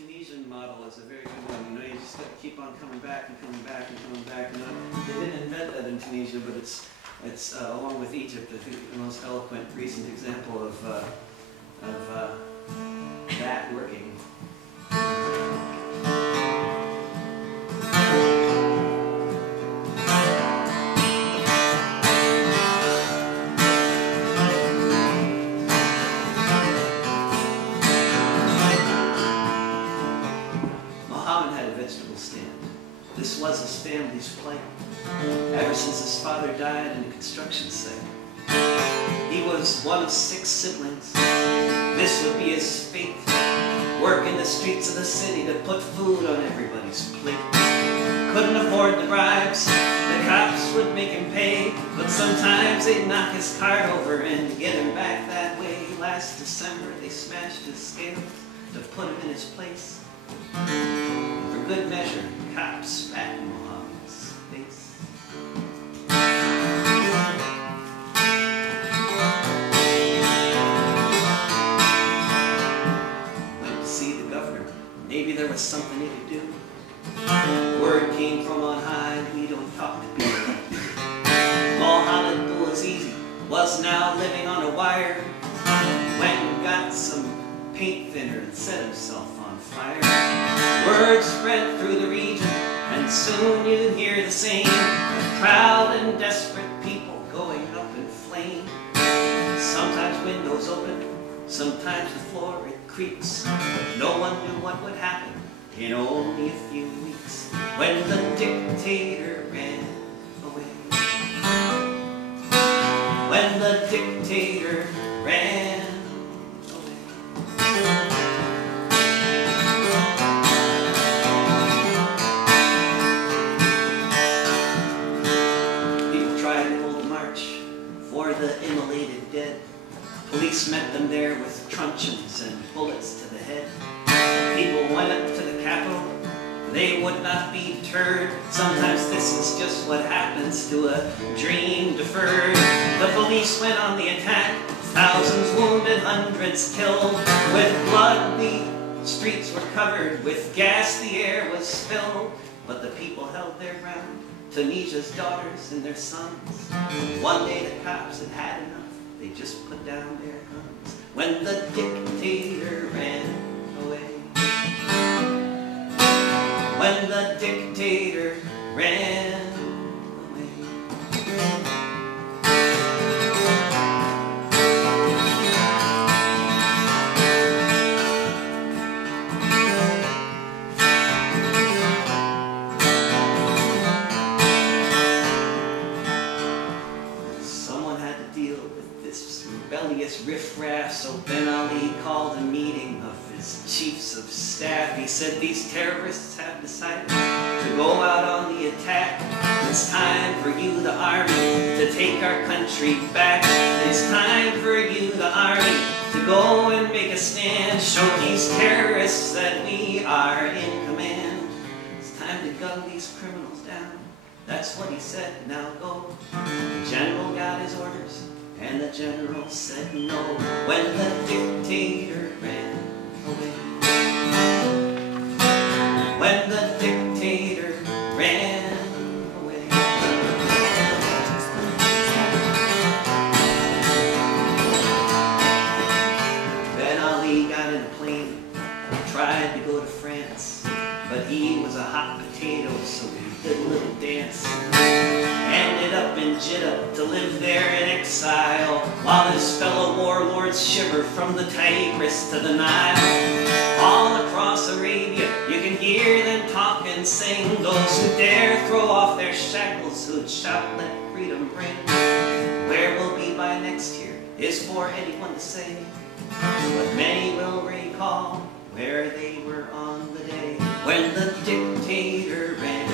Tunisian model is a very good one. You know, you just got to keep on coming back and coming back and coming back. You know, they didn't invent that in Tunisia, but it's along with Egypt, I think, the most eloquent recent example of that working. This was his family's plight, ever since his father died in a construction site. He was one of 6 siblings. This would be his fate, work in the streets of the city to put food on everybody's plate. Couldn't afford the bribes, the cops would make him pay, but sometimes they'd knock his cart over and get him back that way. Last December they smashed his scales to put him in his place. For good measure, cops spat in Mohammed's face. Went to see the governor. Maybe there was something he could do. Word came from on high, we don't talk to people. Mohammed Bouazizi was now living on a wire. Went and got some paint thinner and set himself on fire. Word spread through the region, and soon you'd hear the same. Proud and desperate people going up in flame. Sometimes windows open, sometimes the floor it creaks. No one knew what would happen in only a few weeks, when the dictator ran away. When the dictator ran away. For the immolated dead. Police met them there with truncheons and bullets to the head. People went up to the Capitol. They would not be deterred. Sometimes this is just what happens to a dream deferred. The police went on the attack. Thousands wounded, hundreds killed. With blood the streets were covered. With gas the air was filled. But the people held their ground. Tunisia's daughters and their sons. One day the cops had had enough. They just put down their guns. When the dictator ran away. When the dictator ran away. Rebellious riffraff, so Ben Ali called a meeting of his chiefs of staff. He said, these terrorists have decided to go out on the attack. It's time for you, the army, to take our country back. It's time for you, the army, to go and make a stand. Show these terrorists that we are in command. It's time to gun these criminals down. That's what he said, now go. The general got his orders. And the general said no. When the dictator ran away. When the dictator ran away. Ben Ali got in a plane, tried to go to France, but he was a hot potato, so he did a little dance. Ended up in Jeddah to live there in exile, while his fellow warlords shiver from the Tigris to the Nile. All across Arabia you can hear them talk and sing. Those who dare throw off their shackles, who'd shout, let freedom ring. Where we'll be by next year is for anyone to say, but many will recall where they were on the day when the dictator ran